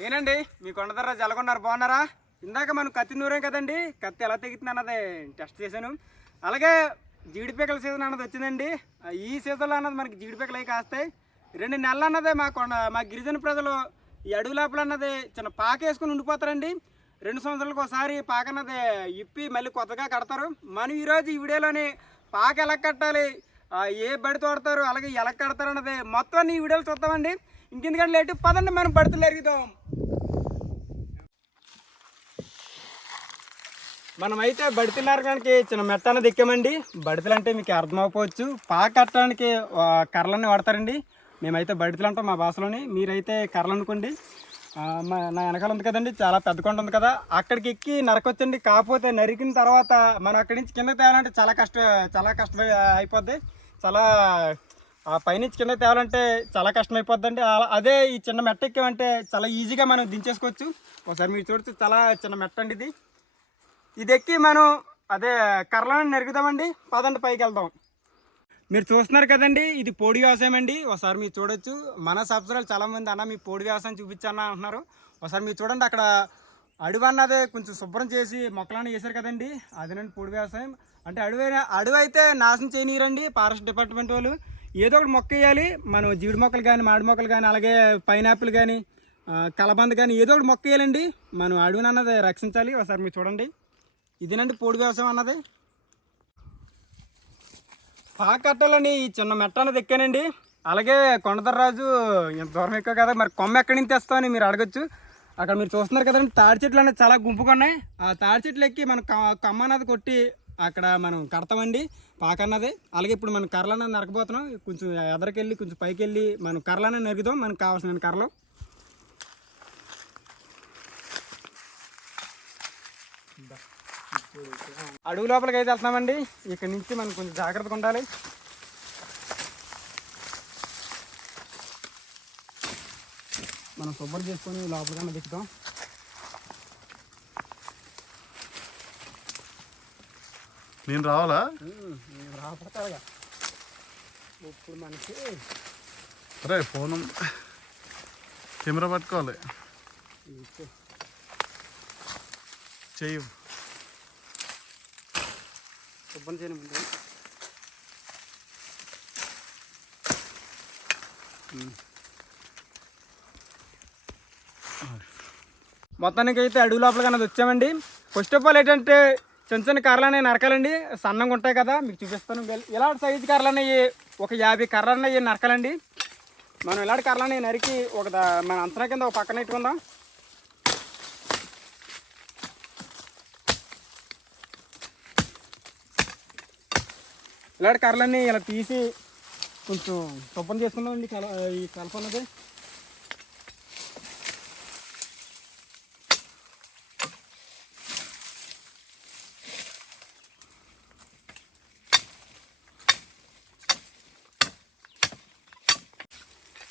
నేనండి మీ కొండదర్ర జలగొన్నారు బాగున్నారా? ఇందాక మనం కత్తి నూరాం కదండి కత్తి ఎలా తెగుతుంది అన్నది టెస్ట్ చేశాను. అలాగే జీడిపికల సీజన్ అన్నది వచ్చిందండి. ఈ సీజన్లో అన్నది మనకి జీడిపిక్కలు అవి కాస్తాయి. రెండు నెలలు అన్నదే మా కొండ మా గిరిజన ప్రజలు ఈ అడవి లోపల అన్నది చిన్న పాక వేసుకుని ఉండిపోతారండి. రెండు సంవత్సరాలకు ఒకసారి పాక అన్నది ఇప్పి మళ్ళీ కొత్తగా కడతారు. మనం ఈరోజు ఈ వీడియోలోని పాక ఎలా కట్టాలి ఏ బడి తోడతారు అలాగే ఎలా కడతారు అన్నది మొత్తం ఈ వీడియోలు చూద్దామండి. ఇంకెందుకంటే లేటు పదండి మనం బడితలు ఎరుగుదాం మనమైతే బడితలు చిన్న మెట్ట దిక్కామండి. బడితలు అంటే మీకు అర్థమవకపోవచ్చు పాక కట్టడానికి కర్రలన్నీ వాడతారండి. మేమైతే బడితలు అంటాం మా భాషలోని మీరైతే కర్రలు అనుకోండి. మా నా వెనకాల ఉంది కదండి చాలా పెద్ద కొండ ఉంది కదా. అక్కడికి ఎక్కి నరకొచ్చండి. కాకపోతే నరికిన తర్వాత మనం అక్కడి నుంచి కింద తేవాలంటే చాలా కష్ట చాలా కష్టం అయిపోద్ది. చాలా ఆ పైనుంచి కింద తేవాలంటే చాలా కష్టం అదే ఈ చిన్న మెట్ట ఎక్కామంటే చాలా ఈజీగా మనం దించేసుకోవచ్చు. ఒకసారి మీరు చూడచ్చు చాలా చిన్న మెట్ట అండి ఇది. ఇది ఎక్కి మనం అదే కర్రలను నెరుగుదామండి. పదండి పైకి వెళ్దాం. మీరు చూస్తున్నారు కదండి ఇది పోడి వ్యవసాయం అండి. ఒకసారి మీరు చూడొచ్చు. మన సబ్స్క్రైబ్ చాలామంది అన్న మీ పోడి వ్యవసాయం చూపించన్న అంటున్నారు. ఒకసారి మీరు చూడండి అక్కడ అడవి అన్నది కొంచెం శుభ్రం చేసి మొక్కలన్నీ వేశారు కదండి. అదేనండి పొడి వ్యవసాయం. అంటే అడవి అడవి అయితే నాశనం చేయనీరండి ఫారెస్ట్ డిపార్ట్మెంట్ వాళ్ళు. ఏదో ఒకటి మొక్క వేయాలి మనం జీడి మొక్కలు కానీ మాడి మొక్కలు కానీ అలాగే పైనాపిల్ కానీ కలబంద కానీ ఏదో ఒకటి మొక్క వేయాలండి మనం అడవిని అన్నది రక్షించాలి. ఒకసారి మీరు చూడండి. ఇదేనండి పోడి వ్యవసాయం అన్నది. పాకట్టలని ఈ చిన్న మెట్ట అన్నది ఎక్కానండి. అలాగే కొండదర్రాజు ఇంత దూరం ఎక్కువ కదా మరి కొమ్మ ఎక్కడి నుంచి తెస్తామని మీరు అడగచ్చు. అక్కడ మీరు చూస్తున్నారు కదండి తాడి చెట్లు అనేది చాలా గుంపుగా ఉన్నాయి. ఆ తాడి చెట్లు ఎక్కి మనం కమ్మ అన్నది కొట్టి అక్కడ మనం కడతామండి. పాక అన్నది అలాగే ఇప్పుడు మనం కర్రలు నరకపోతున్నాం కొంచెం ఎదరికెళ్ళి కొంచెం పైకి వెళ్ళి మనం కర్రలన్న నరుకుదాం. నరుగుదాం మనకు కావాల్సిన కర్రలు. అడుగు లోపలికి అయితే వెళ్తున్నామండి. ఇక్కడ నుంచి మనం కొంచెం జాగ్రత్తగా ఉండాలి. మనం శుభ్రం చేసుకొని లోపలికన్నా దిక్కుతాం నేను రావాలా? ఇప్పుడు మనకి అరే ఫోన్ కెమెరా పట్టుకోవాలి. చెయ్యి. శుభ్రం చేయని ముందు. మొత్తానికి అయితే అడుగు లోపలికి అన్నది వచ్చామండి. ఫస్ట్ ఆఫ్ ఆల్ ఏంటంటే చిన్న చిన్న కర్రలు అనేవి నరకాలండి. సన్నంగా ఉంటాయి కదా మీకు చూపిస్తాను. ఇలాంటి సైజు కర్రలు అనేవి ఒక యాభై కర్రలు అనేవి నరకాలండి. మనం ఇలాంటి కర్రలు అనేవి నరికి ఒక మన అంతనా కింద ఒక పక్కన పెట్టుకుందాం. ఇలాంటి కర్రలన్నీ ఇలా తీసి కొంచెం శుభ్రం చేసుకుందామండి. కల ఈ కలప అన్నది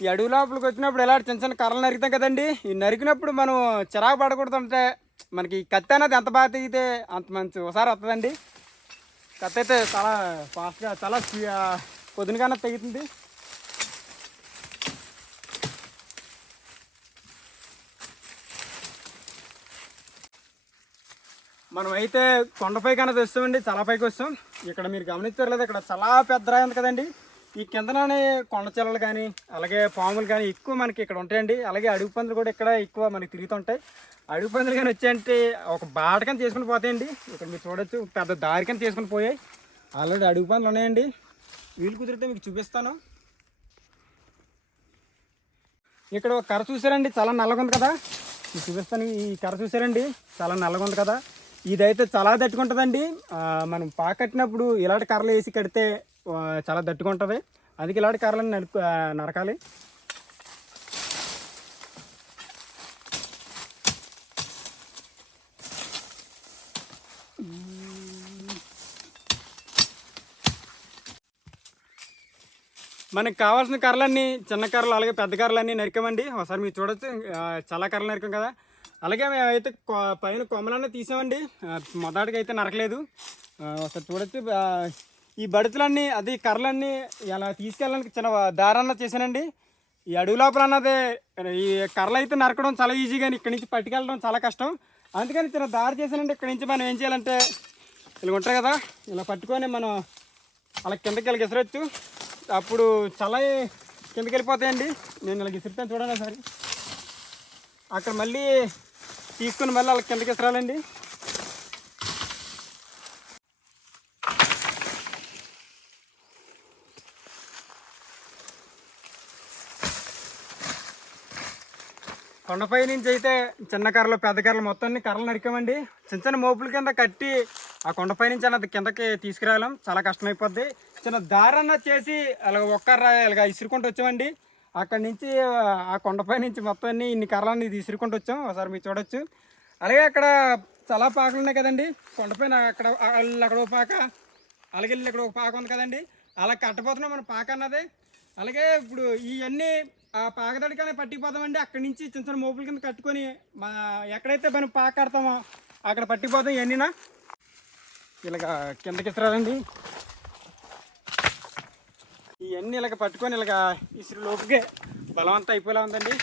ఈ అడవి లోపలికి వచ్చినప్పుడు ఇలాంటి చిన్న చిన్న కర్రలు నరుకుతాం కదండి? ఈ నరికినప్పుడు మనం చిరాకు పడకూడదు అంటే మనకి ఈ కత్తి అనేది ఎంత బాగా తెగితే అంత మంచి ఒకసారి వస్తుందండి. కత్తి అయితే చాలా ఫాస్ట్గా చాలా స్పీ- పొద్దునగానే తెగుతుంది. మనం అయితే కొండపైకి అనేది వస్తామండి చాలా పైకి వస్తాం. ఇక్కడ మీరు గమనించారు లేదా ఇక్కడ చాలా పెద్ద రాయి ఉంది కదండి. ఈ కిందనే కొండచెల్లలు కానీ అలాగే పాములు కానీ ఎక్కువ మనకి ఇక్కడ ఉంటాయండి. అలాగే అడుగు పందులు కూడా ఇక్కడ ఎక్కువ మనకి తిరుగుతుంటాయి. అడుగు పందులు కానీ వచ్చాయంటే ఒక బాటకని చేసుకుని పోతాయండి. ఇక్కడ మీరు చూడొచ్చు పెద్ద దారికని చేసుకుని పోయాయి. ఆల్రెడీ అడుగు పందులు ఉన్నాయండి. వీలు కుదిరితే మీకు చూపిస్తాను. ఇక్కడ ఒక కర్ర చూసారండి చాలా నల్లగా ఉంది కదా. మీకు చూపిస్తాను ఈ కర్ర చూసారండి చాలా నల్లగా ఉంది కదా. ఇదైతే చాలా తట్టుకుంటుందండి మనం పాక కట్టినప్పుడు ఇలాంటి కర్రలు వేసి కడితే చాలా దట్టుగా ఉంటుంది. అందుకే ఇలాంటి కర్రలను నరుకు నరకాలి. మనకు కావాల్సిన కర్రలన్నీ చిన్న కర్రలు అలాగే పెద్ద కర్రలన్నీ నరికామండి. ఒకసారి మీరు చూడొచ్చు చాలా కర్రలు నరికాం కదా. అలాగే మేమైతే పైన కొమ్మలన్నీ తీసామండి మొదటికి అయితే నరకలేదు. ఒకసారి చూడొచ్చు ఈ బడితలన్నీ అది కర్రలన్నీ ఇలా తీసుకెళ్ళడానికి చిన్న దారన్న చేశానండి. ఈ అడుగు లోపల అన్నది ఈ కర్రలు అయితే నరకడం చాలా ఈజీ కానీ ఇక్కడి నుంచి పట్టుకెళ్ళడం చాలా కష్టం. అందుకని చిన్న దారి చేసానంటే ఇక్కడి నుంచి మనం ఏం చేయాలంటే ఇలా ఉంటారు కదా ఇలా పట్టుకొని మనం అలా కిందకి వెళ్ళి విసరొచ్చు అప్పుడు చాలా కిందకి వెళ్ళిపోతాయండి. నేను ఇలా విసిరితాను చూడండి ఒకసారి. అక్కడ మళ్ళీ తీసుకుని మళ్ళీ అలా కిందకి విసరాలండి కొండపై నుంచి అయితే చిన్న కర్రలు పెద్ద కర్రలు మొత్తాన్ని కర్రలు నరికామండి. చిన్న చిన్న మోపుల కింద కట్టి ఆ కొండపై నుంచి అన్నది కిందకి తీసుకురావడం చాలా కష్టమైపోద్ది. చిన్న దారన్న చేసి అలా ఒక్కర్ర ఇలాగ ఇసురుకుంటూ వచ్చామండి. అక్కడి నుంచి ఆ కొండపై నుంచి మొత్తాన్ని ఇన్ని కర్రలన్నీ తీసుకుంటూ వచ్చాం. ఒకసారి మీరు చూడొచ్చు. అలాగే అక్కడ చాలా పాకలు ఉన్నాయి కదండి. కొండపైన అక్కడ అక్కడ ఒక పాక అలాగే ఇక్కడ ఒక పాక ఉంది కదండి. అలా కట్టబోతున్నాం మన పాక అన్నది. అలాగే ఇప్పుడు ఇవన్నీ ఆ పాకదడికనే పట్టిపోతామండి. అక్కడి నుంచి చిన్న చిన్న మోపుల కింద కట్టుకొని మా ఎక్కడైతే మనం పాక కడతామో అక్కడ పట్టిపోతాం ఇవన్నీనా ఇలాగ కిందకి ఇస్తారండి ఇవన్నీ ఇలాగ పట్టుకొని ఇలాగ ఇసురు లోపుకే బలవంతం అయిపోయేలా ఉందండి.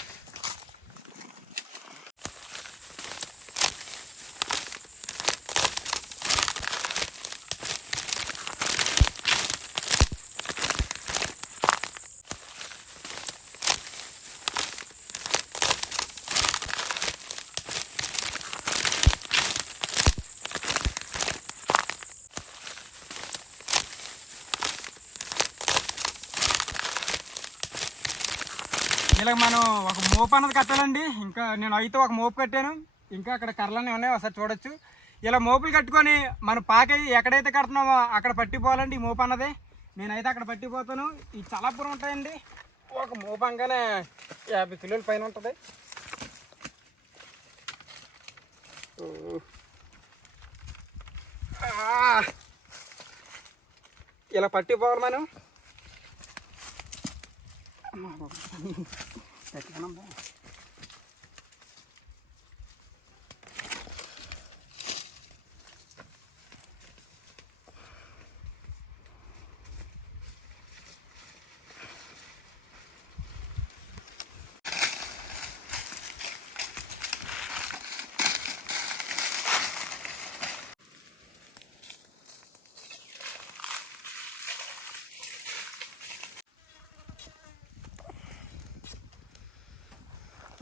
ఇలా మనం ఒక మోపు అన్నది కట్టాలండి. ఇంకా నేను అయితే ఒక మోపు కట్టాను. ఇంకా అక్కడ కర్రలన్నీ ఉన్నాయి ఒకసారి చూడొచ్చు. ఇలా మోపులు కట్టుకొని మన పాక ఎక్కడైతే కడుతున్నామో అక్కడ పట్టిపోవాలండి ఈ మోపు అన్నది. నేనైతే అక్కడ పట్టిపోతాను. ఈ చలాపురం ఉంటాయండి. ఒక మోపు అంగానే యాభై కిలోల పైన ఉంటుంది. ఇలా పట్టిపోవాలి మనం. আমার বাবা দেখলাম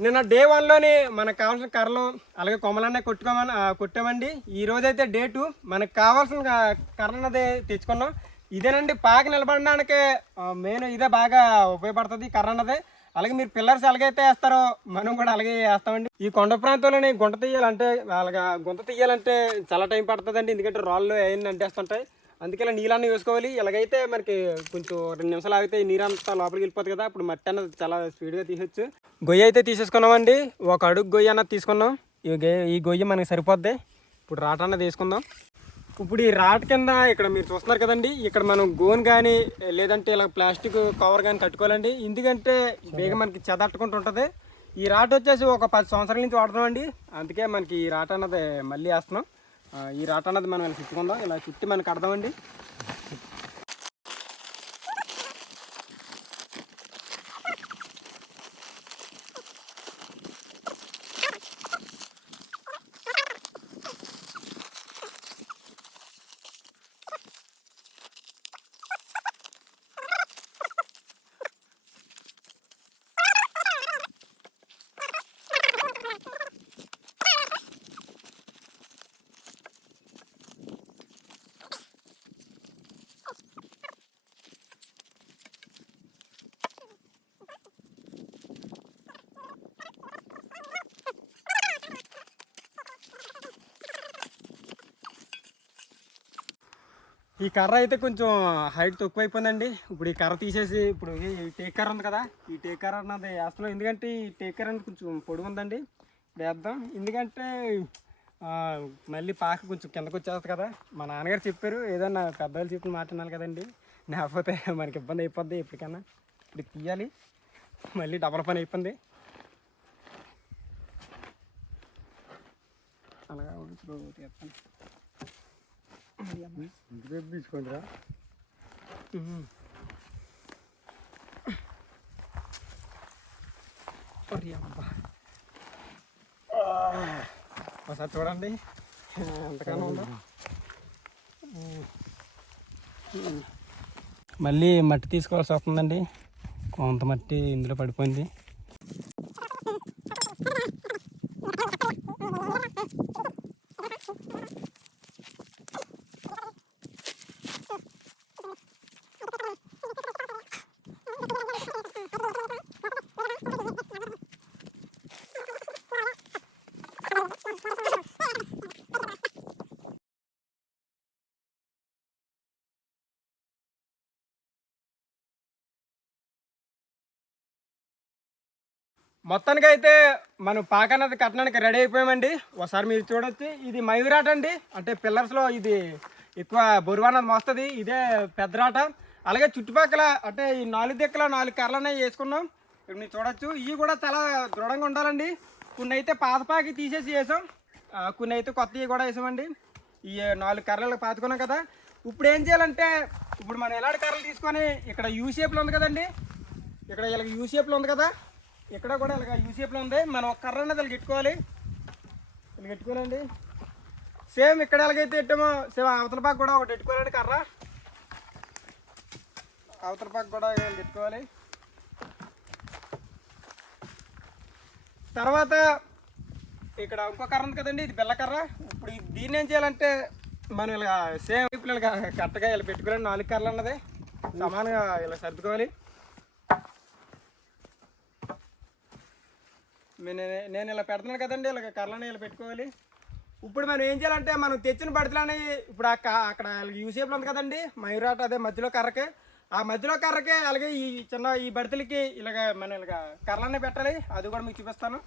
నిన్న డే వన్లోని మనకు కావాల్సిన కర్రలు అలాగే కొమ్మలన్నీ కొట్టుకోమని కొట్టామండి. ఈ రోజైతే అయితే డే టూ. మనకు కావాల్సిన క- తెచ్చుకున్నాం. ఇదేనండి పాక నిలబడడానికి మెయిన్ ఇదే బాగా ఉపయోగపడుతుంది కర్ర అన్నది అలాగే మీరు పిల్లర్స్ ఎలాగైతే వేస్తారో మనం కూడా అలాగే వేస్తామండి. ఈ కొండ ప్రాంతంలోని గుంట తీయాలంటే అలాగా గుంత తీయాలంటే చాలా టైం పడుతుందండి. ఎందుకంటే రాళ్ళు అవన్నీ అంటేస్తుంటాయి. అందుకే ఇలా నీళ్ళన్నీ వేసుకోవాలి. ఇలాగైతే మనకి కొంచెం రెండు నిమిషాలు ఆగితే ఈ నీరు అంతా లోపలికి వెళ్ళిపోతుంది కదా అప్పుడు మట్టి అన్నది చాలా స్పీడ్గా తీసొచ్చు గొయ్యి అయితే తీసేసుకున్నామండి. ఒక అడుగు గొయ్యి అన్నది తీసుకున్నాం. ఈ గొయ్యి ఈ గొయ్యి మనకి సరిపోద్ది. ఇప్పుడు రాట అన్నది తీసుకుందాం ఇప్పుడు ఈ రాట కింద ఇక్కడ మీరు చూస్తున్నారు కదండి ఇక్కడ మనం గోన్ కానీ లేదంటే ఇలా ప్లాస్టిక్ కవర్ కానీ కట్టుకోవాలండి ఎందుకంటే బేగ మనకి చెదట్టుకుంటూ ఉంటుంది. ఈ రాట వచ్చేసి ఒక పది సంవత్సరాల నుంచి వాడుతున్నామండి. అందుకే మనకి ఈ రాట అన్నది మళ్ళీ వేస్తున్నాం. ఈ రాట అన్నది మనం ఇలా చుట్టుకుందాం ఇలా చుట్టి మనకి కడదామండి Thank you. ఈ కర్ర అయితే కొంచెం హైట్ తక్కువ అయిపోయిందండి ఇప్పుడు ఈ కర్ర తీసేసి ఇప్పుడు ఈ టేక్ కర్ర ఉంది కదా ఈ టేక్ కర్ర అన్నది వేస్తున్నాం ఎందుకంటే ఈ టేక్ కర్ర అనేది కొంచెం పొడుగు ఉందండి. ఇప్పుడు వేద్దాం. ఎందుకంటే మళ్ళీ పాక కొంచెం కిందకు వచ్చేస్తుంది కదా. మా నాన్నగారు చెప్పారు ఏదన్నా పెద్దవాళ్ళు చెప్పిన మాట కదండి. లేకపోతే మనకి ఇబ్బంది అయిపోద్ది ఎప్పటికైనా ఇప్పుడు తీయాలి. మళ్ళీ డబల్ పని అయిపోయింది. అలాగా ఇప్పుడు తీస్తాను. ఒకసారి చూడండి ఎంతగానో ఉందా మళ్ళీ మట్టి తీసుకోవాల్సి వస్తుందండి. కొంత మట్టి ఇందులో పడిపోయింది. మొత్తానికి అయితే మనం పాకన్నది కట్టడానికి రెడీ అయిపోయామండి. ఒకసారి మీరు చూడొచ్చు. ఇది మయూరాట అండి. అంటే పిల్లర్స్లో ఇది ఎక్కువ బొరువానది మోస్తుంది. ఇదే పెద్దరాట. అలాగే చుట్టుపక్కల అంటే ఈ నాలుగు దిక్కుల నాలుగు కర్రలు అనేవి వేసుకున్నాం. ఇప్పుడు మీరు చూడొచ్చు. ఇవి కూడా చాలా దృఢంగా ఉండాలండి. కొన్ని అయితే పాత పాకి తీసేసి వేసాం. కొన్ని అయితే కొత్తవి కూడా వేసామండి. ఈ నాలుగు కర్రలు పాతుకున్నాం కదా. ఇప్పుడు ఏం చేయాలంటే ఇప్పుడు మనం ఎలాంటి కర్రలు తీసుకొని ఇక్కడ యూ షేప్లో ఉంది కదండి. ఇక్కడ ఇలా యూ షేప్లో ఉంది కదా. ఇక్కడ కూడా ఇలాగ యూ ఉంది. మనం ఒక కర్ర అనేది ఇలా పెట్టుకోవాలి ఇలా పెట్టుకోవాలండి సేమ్ ఇక్కడ ఎలాగైతే పెట్టామో సేమ్ అవతల పాక కూడా ఒకటి పెట్టుకోవాలండి కర్ర. అవతల పాక కూడా పెట్టుకోవాలి తర్వాత ఇక్కడ ఇంకో కర్ర ఉంది కదండి ఇది బెల్లకర్ర ఇప్పుడు దీన్ని ఏం చేయాలంటే మనం ఇలా సేమ్ ఇప్పుడు ఇలా కరెక్ట్గా ఇలా పెట్టుకోవాలండి. నాలుగు కర్రలు అన్నది. సమానంగా ఇలా సర్దుకోవాలి. నేను నేను ఇలా పెడుతున్నాను కదండి ఇలా కర్రలని ఇలా పెట్టుకోవాలి. ఇప్పుడు మనం ఏం చేయాలంటే మనం తెచ్చిన బడతలని ఇప్పుడు అక్కడ యూ షేప్లో ఉంది కదండి మయూరాట అదే మధ్యలో కర్రకి. ఆ మధ్యలో కర్రకి అలాగే ఈ చిన్న ఈ బడతలకి ఇలాగ మనం ఇలాగ కర్రలనే పెట్టాలి. అది కూడా మీకు చూపిస్తాను.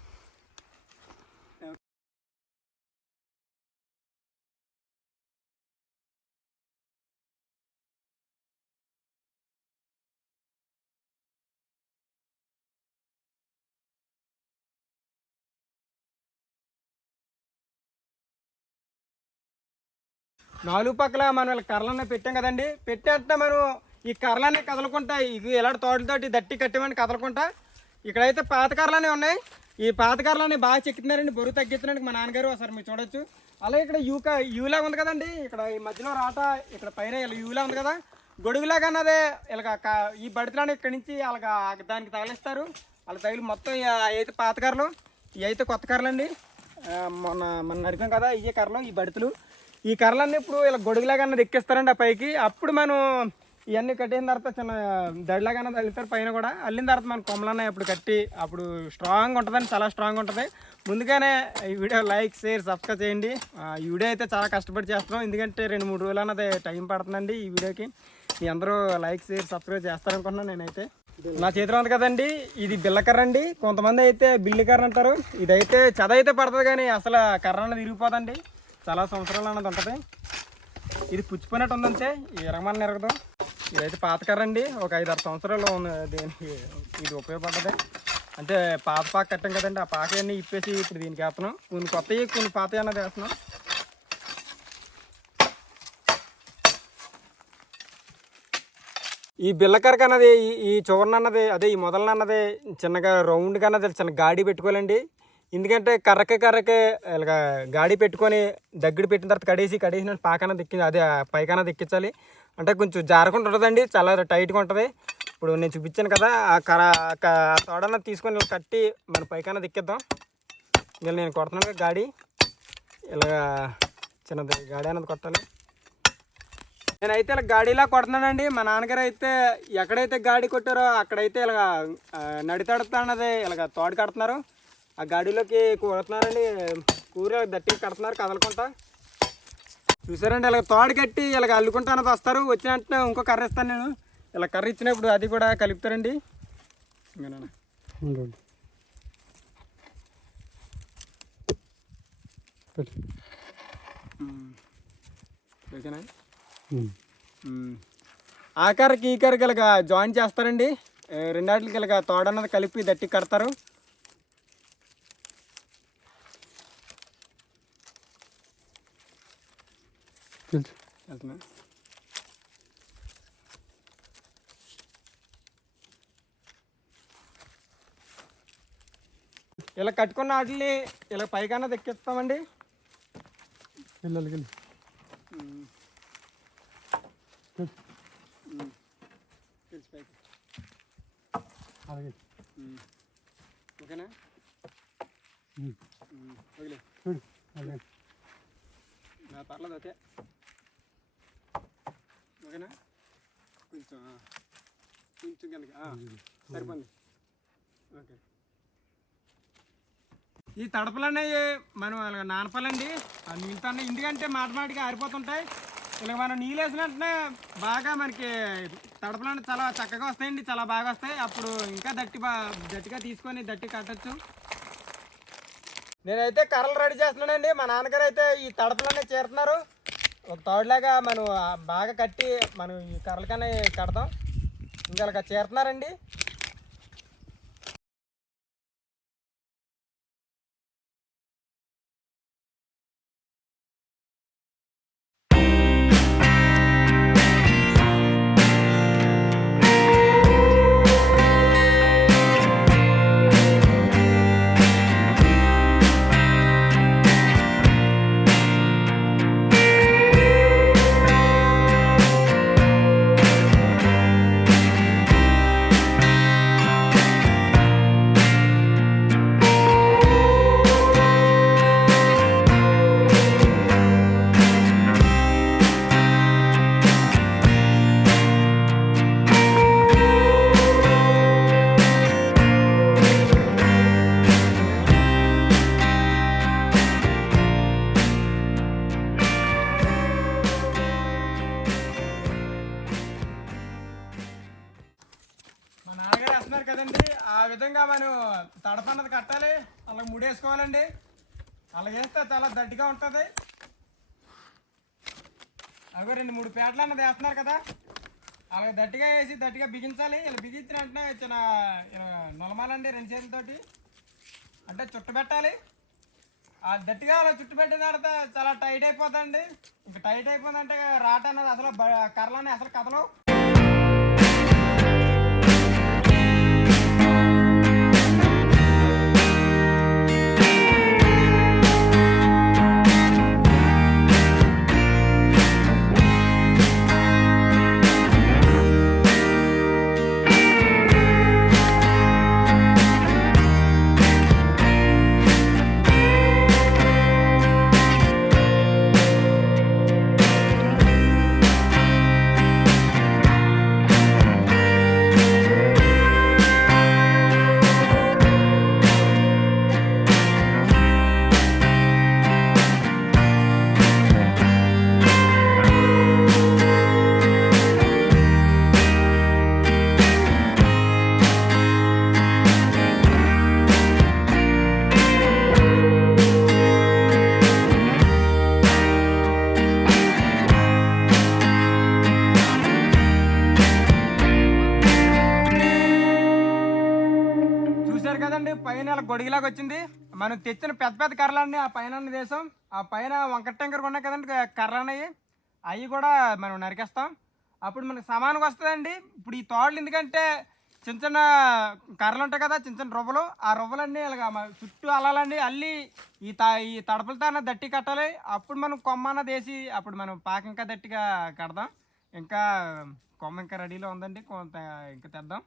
నాలుగు పక్కల మనం ఇలా కర్రలన్నీ పెట్టాం కదండి. పెట్టేస్తే మనం ఈ కర్రలన్నీ కదలకుంటా ఇది ఎలాంటి తోటలతోటి దట్టి కట్టమని కదలకుంటా ఇక్కడైతే పాత కర్రలనే ఉన్నాయి. ఈ పాత కర్రలని బాగా చెక్కుతున్నారండి బరువు తగ్గించడానికి మా నాన్నగారు ఒకసారి మీరు చూడొచ్చు. అలాగే ఇక్కడ యూక యూలా ఉంది కదండి. ఇక్కడ ఈ మధ్యలో రాట ఇక్కడ పైన ఇలా యూలా ఉంది కదా. గొడుగులాగా అన్నదే ఇలాగ ఈ బడితలని ఇక్కడి నుంచి అలాగా దానికి తగిలిస్తారు. అలా తగిలి మొత్తం అయితే పాత కర్రలు ఇవి అయితే కొత్త కర్రలు అండి మొన్న మన నడిపాం కదా ఇవే కర్రలు ఈ బడితలు. ఈ కర్రలన్నీ ఇప్పుడు ఇలా గొడుగులాగా అన్నది ఎక్కిస్తారండి ఆ పైకి. అప్పుడు మనం ఇవన్నీ కట్టిన తర్వాత చిన్న దడిలాగానే తగ్గుతారు పైన కూడా. అల్లిన తర్వాత మన కొమ్మలన్న ఇప్పుడు కట్టి అప్పుడు స్ట్రాంగ్ ఉంటుందండి చాలా స్ట్రాంగ్ ఉంటుంది. ముందుగానే ఈ వీడియో లైక్ షేర్ సబ్స్క్రైబ్ చేయండి. ఈ వీడియో అయితే చాలా కష్టపడి చేస్తున్నాం. ఎందుకంటే రెండు మూడు రోజులు అన్నది టైం పడుతుందండి ఈ వీడియోకి. మీ అందరూ లైక్ షేర్ సబ్స్క్రైబ్ చేస్తారనుకుంటున్నాను నేనైతే. నా చేతిలో ఉంది కదండి ఇది బిల్లకర్ర అండి. కొంతమంది అయితే బిల్లు కర్ర అంటారు. ఇదైతే చదవైతే పడుతుంది కానీ అసలు కర్ర అన్నది విరిగిపోదండి. చాలా సంవత్సరాలు అన్నది ఉంటుంది. ఇది పుచ్చిపోయినట్టు ఉందంటే ఈ ఇరగమని ఎరగదు. ఇదైతే పాత కర్ర అండి ఒక ఐదు ఆరు సంవత్సరాలు దీనికి ఇది ఉపయోగపడ్డది. అంటే పాత పాక కట్టాం కదండి. ఆ పాక అన్నీ ఇప్పేసి ఇప్పుడు దీనికి వేస్తున్నాం. కొన్ని కొత్తవి కొన్ని పాతవి అన్నది వేస్తున్నాం. ఈ బిల్లకరక అన్నది ఈ- ఈ చివరన అన్నది అదే ఈ మొదలన అన్నది చిన్నగా రౌండ్గా అన్నది చిన్న గాడి పెట్టుకోవాలండి. ఎందుకంటే కర్రకి కర్రకి ఇలాగ గాడి పెట్టుకొని దగ్గర పెట్టిన తర్వాత కడేసి కడేసిన పాకన దిక్కి అదే పైకన దిక్కించాలి అంటే కొంచెం జారకుండా ఉంటుందండి. చాలా టైట్గా ఉంటుంది. ఇప్పుడు నేను చూపించాను కదా ఆ కర క- ఆ తోడన తీసుకొని ఇలా కట్టి మన పైకన దిక్కిద్దాం ఇలా నేను కొడుతున్నాను కదా గాడి. ఇలా చిన్నది గాడి అన్నది కొట్టాలి. నేనైతే ఇలా గాడిలా కొడుతున్నానండి. మా నాన్నగారు అయితే ఎక్కడైతే గాడి కొట్టారో అక్కడైతే ఇలా నడితడుతున్నది ఇలాగ తోడు కడుతున్నారు. ఆ గాడిలోకి కొడుతున్నారండి. కూర దట్టిగా కడుతున్నారు కదలకుంటా చూసారండి ఇలా తోడు కట్టి ఇలాగ అల్లుకుంటా అన్నది వస్తారు. వచ్చిన వెంటనే ఇంకో కర్ర ఇస్తాను నేను. ఇలా కర్ర ఇచ్చినప్పుడు అది కూడా కలుపుతారండి. ఓకేనా. ఆ కర్రకి ఈ కర్రకి ఇలాగ జాయిన్ చేస్తారండి. రెండాటికి ఇలాగ తోడన్నది కలిపి దట్టి కడతారు. వెళ్తున్నా. ఇలా కట్టుకున్న వాటిని ఇలా పైకన్నా దెక్కిస్తామండి పిల్లలకి. అలాగే. ఓకేనా? చూడు పర్లేదు ఓకే. ఓకేనా? కొంచెం. కొంచెం సరిపోయింది. ఓకే. ఈ తడపలు అనేవి మనం ఇలాగ నానపాలండి. ఆ నీళ్ళతో ఎందుకంటే మాట మాటికి ఆరిపోతుంటాయి. ఇలాగ మనం నీళ్ళు వేసిన వెంటనే బాగా మనకి తడపలు అనేవి చాలా చక్కగా వస్తాయండి చాలా బాగా వస్తాయి. అప్పుడు ఇంకా దట్టి బా గట్టిగా తీసుకొని దట్టి కట్టచ్చు. నేనైతే కర్రలు రెడీ చేస్తున్నానండి. మా నాన్నగారు అయితే ఈ తడపలనే చేరుతున్నారు. ఒక తాడులాగా మనం బాగా కట్టి మనం ఈ కర్రలకనే కడతాం. ఇంకా చేరుతున్నారండి. వేసుకోవాలండి. అలా వేస్తే చాలా దడ్డిగా ఉంటుంది. అవి రెండు మూడు పేటలు అన్నది వేస్తున్నారు కదా. అలా దట్టిగా వేసి దట్టిగా బిగించాలి. ఇలా బిగించిన వెంటనే చిన్న ఇలా నొలమాలండి రెండు చేతులతోటి. అంటే చుట్టు పెట్టాలి. ఆ దట్టిగా అలా చుట్టు పెట్టిన తర్వాత చాలా టైట్ అయిపోతుందండి. ఇంకా టైట్ అయిపోయిందంటే రాట అన్నది అసలు కర్రలు అసలు కథలు దిగిలాగా వచ్చింది మనం తెచ్చిన పెద్ద పెద్ద కర్రలన్నీ ఆ పైన దేశం ఆ పైన వంకట టెంకర్ ఉన్నాయి కదండి కర్రలు అవి కూడా మనం నరికేస్తాం. అప్పుడు మనకి సమానంగా వస్తుందండి. ఇప్పుడు ఈ తోటలు ఎందుకంటే చిన్న చిన్న కర్రలు ఉంటాయి కదా చిన్న చిన్న రొవ్వలు. ఆ రొవ్వలన్నీ ఇలాగ మన చుట్టూ అల్లాలండి అల్లి ఈ తా ఈ తడపలతో దట్టి కట్టాలి. అప్పుడు మనం కొమ్మ అన్నది వేసి అప్పుడు మనం పాక ఇంకా దట్టిగా కడదాం. ఇంకా కొమ్మ ఇంకా రెడీలో ఉందండి. కొంత ఇంకా తెద్దాం.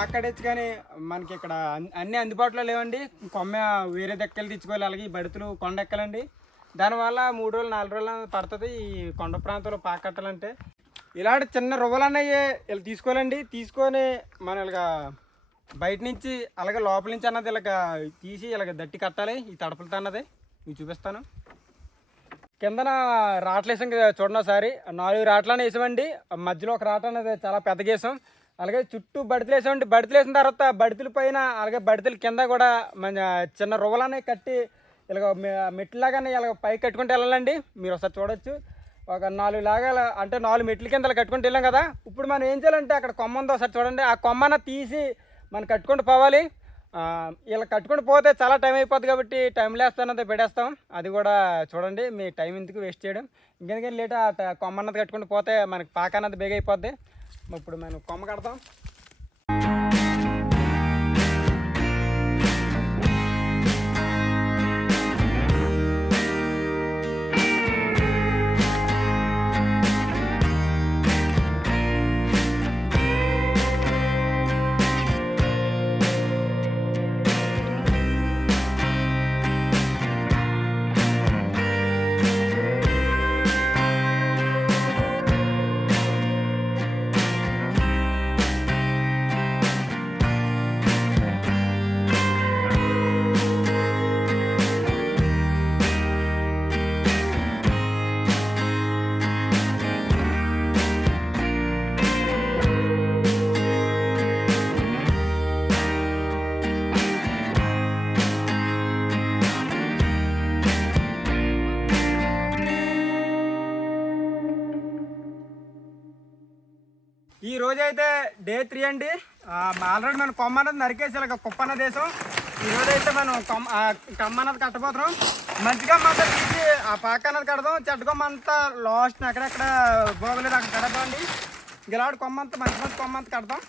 అయితే కానీ మనకి ఇక్కడ అన్ని అందుబాటులో లేవండి. కొమ్మ వేరే దక్కలు తెచ్చుకోవాలి. అలాగే ఈ బడుతులు కొండ ఎక్కాలండి. దానివల్ల మూడు రోజులు నాలుగు రోజులు పడుతుంది. ఈ కొండ ప్రాంతంలో పాక కట్టాలంటే ఇలాంటి చిన్న రువ్వలు అన్నవి ఇలా తీసుకోవాలండి. తీసుకొని మనం ఇలాగ బయట నుంచి అలాగే లోపల నుంచి అన్నది ఇలాగ తీసి ఇలాగ దట్టి కట్టాలి. ఈ తడపలతో అన్నది. మీకు చూపిస్తాను. కిందన రాట్లు వేసాం కదా చూడండి ఒకసారి. నాలుగు రాట్లను వేసామండి. మధ్యలో ఒక రాట అనేది చాలా పెద్దగా వేసాం. అలాగే చుట్టూ బడితలు వేసామండి బడితలు వేసిన తర్వాత బడితల పైన అలాగే బడితల కింద కూడా మన చిన్న రువ్వలనే కట్టి ఇలాగ మె- మెట్లులాగానే ఇలాగ పైకి కట్టుకుంటూ వెళ్ళాలండి. మీరు ఒకసారి చూడొచ్చు. ఒక నాలుగు లాగాల అంటే నాలుగు మెట్ల కింద కట్టుకుంటూ వెళ్ళాం కదా. ఇప్పుడు మనం ఏం చేయాలంటే అక్కడ కొమ్మ ఉందో ఒకసారి చూడండి. ఆ కొమ్మన తీసి మనం కట్టుకుంటూ పోవాలి. ఇలా కట్టుకుంటూ పోతే చాలా టైం అయిపోద్ది కాబట్టి టైం లేస్తానంత పెట్టేస్తాం. అది కూడా చూడండి. మీ టైం ఎందుకు వేస్ట్ చేయడం. ఇంకెందుకని లేట్ ఆ కొమ్మన్నది కొమ్మ అన్నది కట్టుకుంటూ పోతే మనకి పాక అన్నది బేగ అయిపోద్ది ఇప్పుడు మనం కొమ్మ కడతాం ఈ రోజు అయితే డే త్రీ అండి. ఆల్రెడీ మనం కొమ్మ అన్నది నరికేసి ఇలా కుప్ప అన్న దేశం. ఈ రోజు అయితే మనం కొమ్మ కమ్మ అన్నది కట్టబోతున్నాం. మంచిగా అంతా తీసి ఆ పాక అన్నది కడదాం. చెడ్డకొమ్మ అంతా లాస్ట్ అక్కడెక్కడ బోగలేదు అక్కడ కడదాం అండి గిలాడు కొమ్మ అంతా మంచి మంచి కొమ్మ అంతా కడదాం.